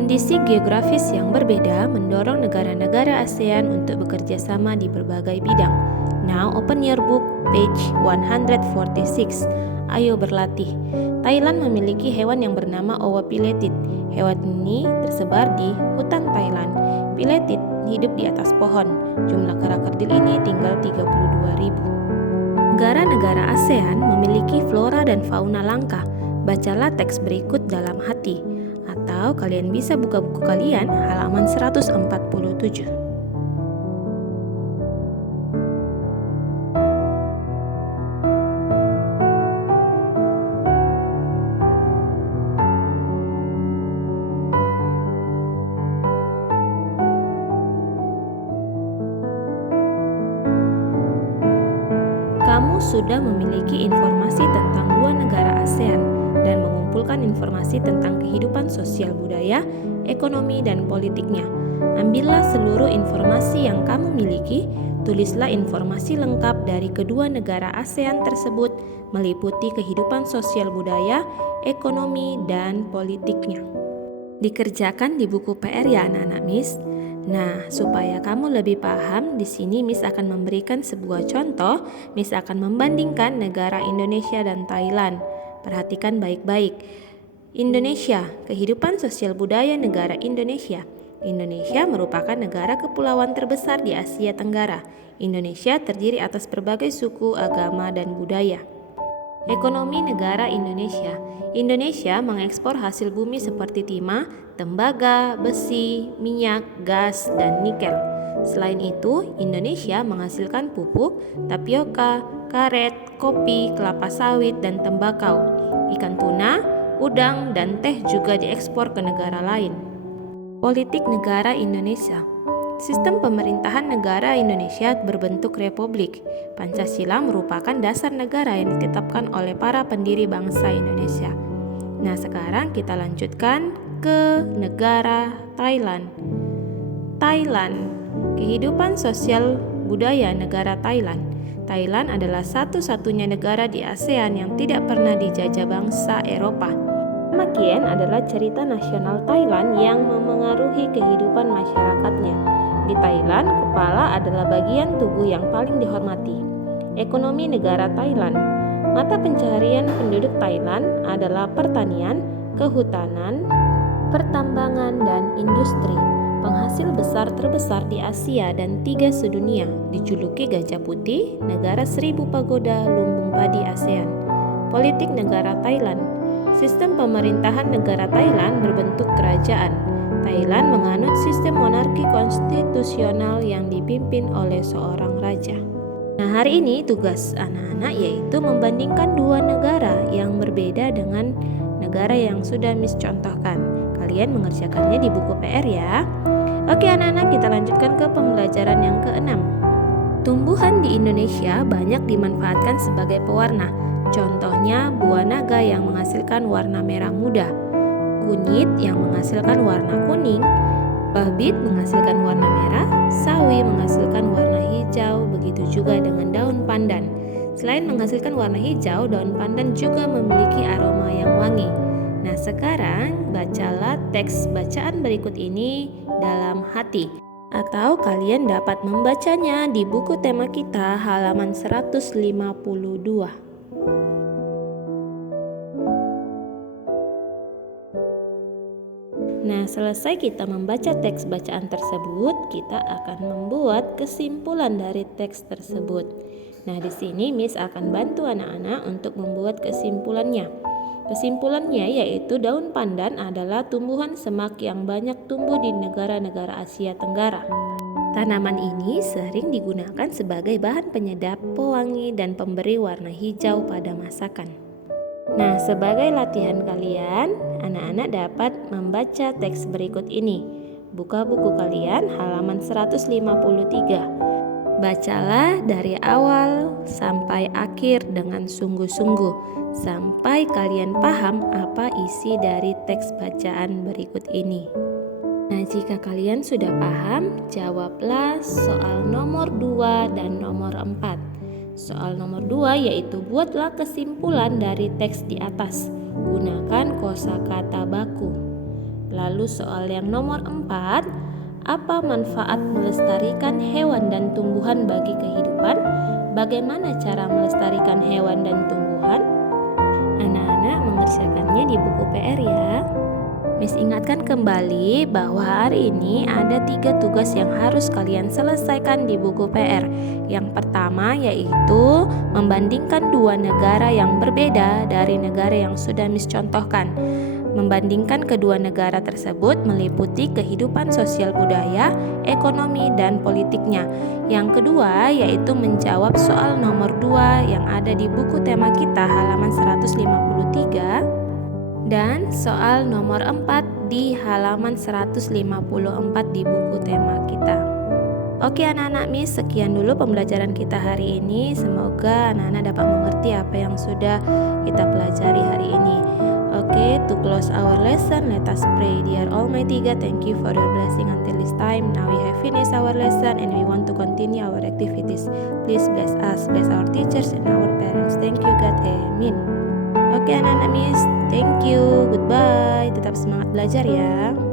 Kondisi geografis yang berbeda mendorong negara-negara ASEAN untuk bekerja sama di berbagai bidang. Now open your book, page 146. Ayo berlatih. Thailand memiliki hewan yang bernama owa piletit. Hewan ini tersebar di hutan Thailand. Piletit hidup di atas pohon. Jumlah kera-kerdil ini tinggal 32.000. Negara-negara ASEAN memiliki flora dan fauna langka. Bacalah teks berikut dalam hati. Atau kalian bisa buka buku kalian halaman 147. Kamu sudah memiliki informasi tentang dua negara ASEAN dan mengumpulkan informasi tentang kehidupan sosial budaya, ekonomi, dan politiknya. Ambillah seluruh informasi yang kamu miliki, tulislah informasi lengkap dari kedua negara ASEAN tersebut meliputi kehidupan sosial budaya, ekonomi, dan politiknya. Dikerjakan di buku PR ya anak-anak Miss. Nah, supaya kamu lebih paham, di sini Miss akan memberikan sebuah contoh. Miss akan membandingkan negara Indonesia dan Thailand. Perhatikan baik-baik. Indonesia, kehidupan sosial budaya negara Indonesia. Indonesia merupakan negara kepulauan terbesar di Asia Tenggara. Indonesia terdiri atas berbagai suku, agama, dan budaya. Ekonomi negara Indonesia. Indonesia mengekspor hasil bumi seperti timah, tembaga, besi, minyak, gas, dan nikel. Selain itu, Indonesia menghasilkan pupuk, tapioka, karet, kopi, kelapa sawit, dan tembakau. Ikan tuna, udang, dan teh juga diekspor ke negara lain. Politik negara Indonesia. Sistem pemerintahan negara Indonesia berbentuk republik. Pancasila merupakan dasar negara yang ditetapkan oleh para pendiri bangsa Indonesia. Nah, sekarang kita lanjutkan ke negara Thailand. Thailand, kehidupan sosial budaya negara Thailand. Thailand adalah satu-satunya negara di ASEAN yang tidak pernah dijajah bangsa Eropa. Makien adalah cerita nasional Thailand yang memengaruhi kehidupan masyarakatnya. Di Thailand, kepala adalah bagian tubuh yang paling dihormati. Ekonomi negara Thailand. Mata pencaharian penduduk Thailand adalah pertanian, kehutanan, pertambangan, dan industri. Penghasil besar terbesar di Asia dan 3 sedunia, dijuluki Gajah Putih, negara 1000 pagoda, lumbung padi ASEAN. Politik negara Thailand. Sistem pemerintahan negara Thailand berbentuk kerajaan. Thailand menganut sistem monarki konstitusional yang dipimpin oleh seorang raja. Nah, hari ini tugas anak-anak yaitu membandingkan dua negara yang berbeda dengan negara yang sudah Miss contohkan. Kalian mengerjakannya di buku PR ya. Oke anak-anak, kita lanjutkan ke pembelajaran yang ke-6. Tumbuhan di Indonesia banyak dimanfaatkan sebagai pewarna. Contohnya buah naga yang menghasilkan warna merah muda, kunyit yang menghasilkan warna kuning, babit menghasilkan warna merah, sawi menghasilkan warna hijau, begitu juga dengan daun pandan. Selain menghasilkan warna hijau, daun pandan juga memiliki aroma yang wangi. Nah, sekarang bacalah teks bacaan berikut ini dalam hati. Atau kalian dapat membacanya di buku tema kita halaman 152. Nah, selesai kita membaca teks bacaan tersebut, kita akan membuat kesimpulan dari teks tersebut. Nah, di sini Miss akan bantu anak-anak untuk membuat kesimpulannya. Kesimpulannya yaitu daun pandan adalah tumbuhan semak yang banyak tumbuh di negara-negara Asia Tenggara. Tanaman ini sering digunakan sebagai bahan penyedap, pewangi, dan pemberi warna hijau pada masakan. Nah, sebagai latihan kalian, anak-anak dapat membaca teks berikut ini. Buka buku kalian halaman 153. Bacalah dari awal sampai akhir dengan sungguh-sungguh sampai kalian paham apa isi dari teks bacaan berikut ini. Nah, jika kalian sudah paham, jawablah soal nomor 2 dan nomor 4. Soal nomor 2 yaitu buatlah kesimpulan dari teks di atas. Gunakan kosakata baku. Lalu soal yang nomor 4, apa manfaat melestarikan hewan dan tumbuhan bagi kehidupan? Bagaimana cara melestarikan hewan dan tumbuhan? Anak-anak mengerjakannya di buku PR ya. Miss ingatkan kembali bahwa hari ini ada 3 tugas yang harus kalian selesaikan di buku PR. Yang pertama yaitu membandingkan 2 negara yang berbeda dari negara yang sudah Miss contohkan. Membandingkan kedua negara tersebut meliputi kehidupan sosial budaya, ekonomi, dan politiknya. Yang kedua yaitu menjawab soal nomor 2 yang ada di buku tema kita halaman 153 dan soal nomor 4 di halaman 154 di buku tema kita. Oke anak-anak Miss, sekian dulu pembelajaran kita hari ini. Semoga anak-anak dapat mengerti apa yang sudah kita pelajari hari ini. Oke, to close our lesson, let us pray. Dear Almighty God, thank you for your blessing until this time. Now we have finished our lesson and we want to continue our activities. Please bless us, bless our teachers and our parents. Thank you God, amin. Oke anak-anak Miss, thank you, goodbye. Tetap semangat belajar ya.